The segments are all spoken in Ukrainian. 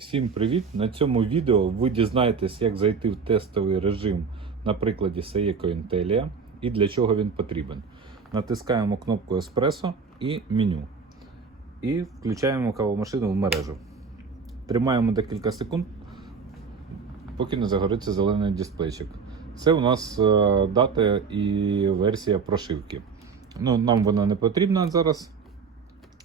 Всім привіт! На цьому відео ви дізнаєтесь, як зайти в тестовий режим на прикладі Saeco Intelia і для чого він потрібен. Натискаємо кнопку Espresso і меню. І включаємо кавомашину в мережу. Тримаємо декілька секунд, поки не загориться зелений дисплейчик. Це у нас е, дата і версія прошивки. Ну, Нам вона не потрібна зараз.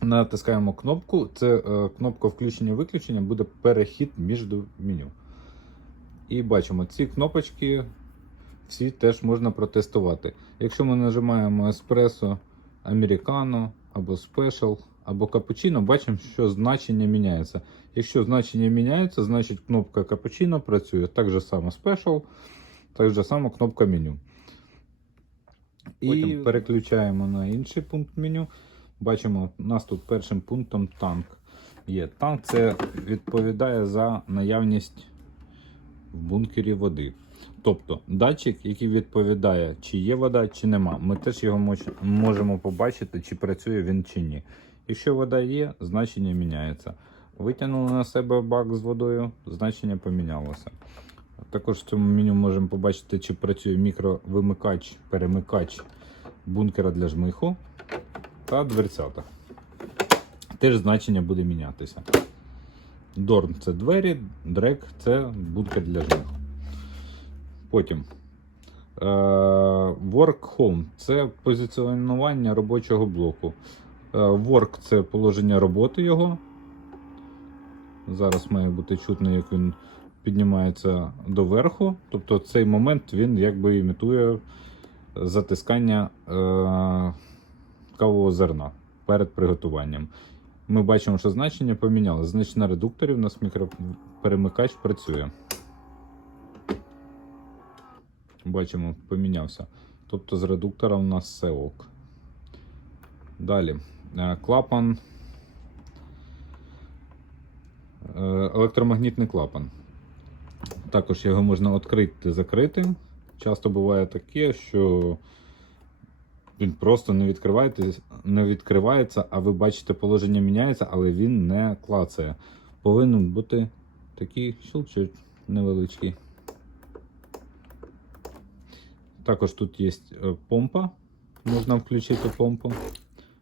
Натискаємо кнопку. Це е, кнопка включення-виключення буде перехід між меню. І бачимо, ці кнопочки всі теж можна протестувати. Якщо ми нажимаємо еспресо, американо або спешл, або капучино, бачимо, що значення міняється. Якщо значення міняється, значить кнопка капучино працює. Так же само спешл, так же само кнопка меню. І переключаємо на інший пункт меню. Бачимо, у нас тут першим пунктом танк є. Танк це відповідає за наявність в бункері води. Тобто датчик, який відповідає, чи є вода, чи нема. Ми теж його можемо побачити, чи працює він чи ні. Якщо вода є, значення міняється. Витягнули на себе бак з водою, значення помінялося. Також в цьому меню можемо побачити, чи працює мікровимикач, перемикач бункера для жмиху та дверцята. Теж значення буде мінятися. Дорн це двері, дрек це бункер для жмиху. Потім е, Work Home це позиціонування робочого блоку. Е, Work це положення роботи його. Зараз має бути чутно, як він піднімається доверху. Тобто цей момент він якби імітує затискання е, кавового зерна перед приготуванням. Ми бачимо, що значення помінялося. Значить, на редукторі у нас мікроперемикач працює. Бачимо, помінявся. Тобто з редуктора у нас все ок. Далі. Е, Клапан. Е, Електромагнітний клапан. Також його можна відкрити закрити. Часто буває таке, що він просто не відкривається, не відкривається, а ви бачите, положення міняється, але він не клацає. Повинен бути такий щелчок невеличкий. Також тут є е, помпа. Можна включити помпу.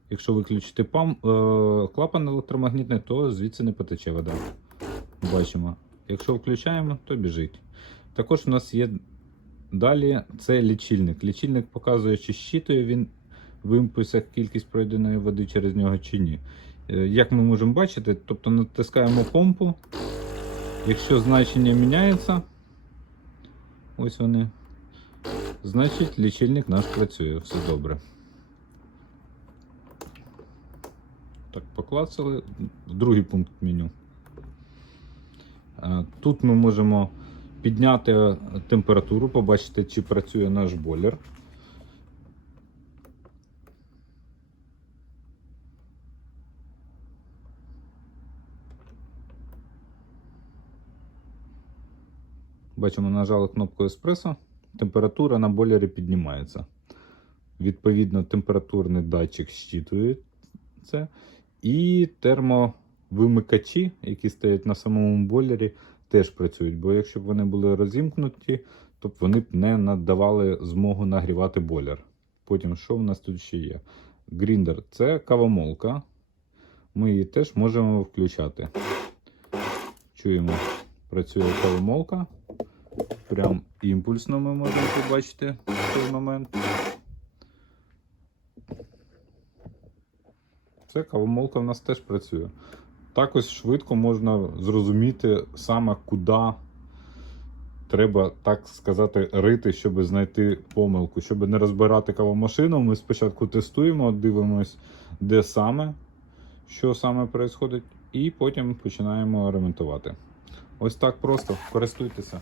Якщо виключити пам, е, клапан електромагнітний, то звідси не потече вода. Бачимо. Якщо включаємо, то біжить. Також у нас є далі це лічильник. Лічильник показує, чи щитує він в імпульсах кількість пройденої води через нього чи ні. Е, Як ми можемо бачити, тобто натискаємо помпу. Якщо значення міняється, ось вони, значить лічильник наш працює, все добре. Так, поклацали. Другий пункт меню. Е, Тут ми можемо підняти температуру, побачити, чи працює наш бойлер. Бачимо, нажали кнопку еспресо, температура на бойлері піднімається. Відповідно, температурний датчик щитує це. І термовимикачі, які стоять на самому бойлері, теж працюють. Бо якщо б вони були розімкнуті, то б вони б не надавали змогу нагрівати бойлер. Потім, що в нас тут ще є? Гріндер це кавомолка. Ми її теж можемо включати. Чуємо, працює кавомолка. Прям імпульсно ми можемо побачити в цей момент. Це кавомолка в нас теж працює. Також швидко можна зрозуміти саме куди треба, так сказати, рити, щоб знайти помилку. Щоб не розбирати кавомашину, ми спочатку тестуємо, дивимось, де саме, що саме відбувається, і потім починаємо ремонтувати. Ось так просто користуйтеся.